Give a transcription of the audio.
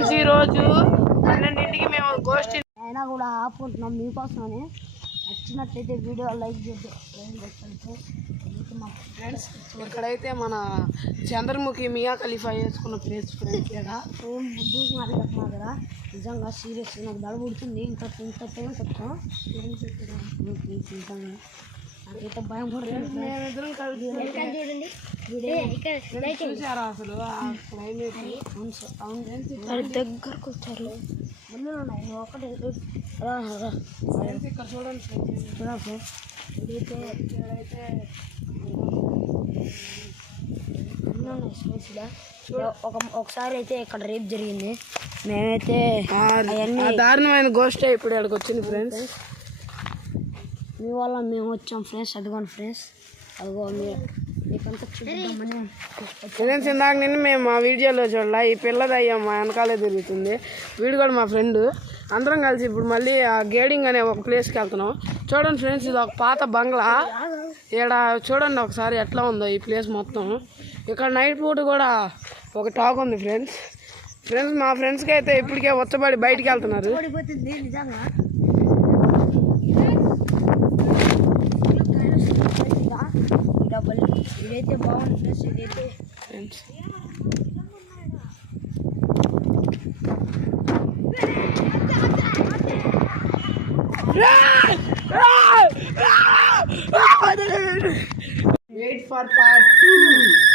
Friends ఈ రోజు 12ంటికి మేము గోష్ఠి అయినా కూడా ఆపుకుంటున్నాం మీకోసమని. నచ్చినట్లయితే వీడియో లైక్ చేద్దాం ఫ్రెండ్స్. ఇక్కడైతే మన చంద్రముఖి మియా ఖలీఫా వేసుకున్న ప్లేస్ ఫ్రెండ్స్. మాట చెప్తున్నారు కదా, నిజంగా సీరియస్ నాకు దడ పుడుతుంది. ఇంత టైం చెప్తాం నాకైతే భయం పడుతుంది. చూసారా అసలు దగ్గరకు వచ్చారు ఒకటి ఇక్కడ చూడండి చూడండి ఒకసారి అయితే ఇక్కడ రేప్ జరిగింది. మేమైతే దారుణమైన గోష్ఠి ఇప్పుడు ఇక్కడికి వచ్చింది ఫ్రెండ్స్. మీ వల్ల మేము వచ్చాం ఫ్రెండ్స్. అదిగోండి ఫ్రెండ్స్, అదిగో మీకంతా చూద్దామని ఫ్రెండ్స్. ఇందాక నిన్న మేము మా వీడియోలో చూడాల ఈ పిల్లది అయ్యా మా వెనకాలే తిరుగుతుంది. వీడు కూడా మా ఫ్రెండ్. అందరం కలిసి ఇప్పుడు మళ్ళీ ఆ గేడింగ్ అనే ఒక ప్లేస్కి వెళ్తున్నాం. చూడండి ఫ్రెండ్స్, ఇది ఒక పాత బంగ్లా. ఇక్కడ చూడండి ఒకసారి ఎట్లా ఉందో ఈ ప్లేస్ మొత్తం. ఇక్కడ నైట్ పూట కూడా ఒక టాక్ ఉంది ఫ్రెండ్స్. మా ఫ్రెండ్స్కి అయితే ఇప్పటికే వచ్చబడి బయటికి వెళ్తున్నారు. నిజంగా ఇదైతే బాగుంది ఫ్రెండ్స్. ఇదైతే ఫ్రెండ్స్ wait for part 2.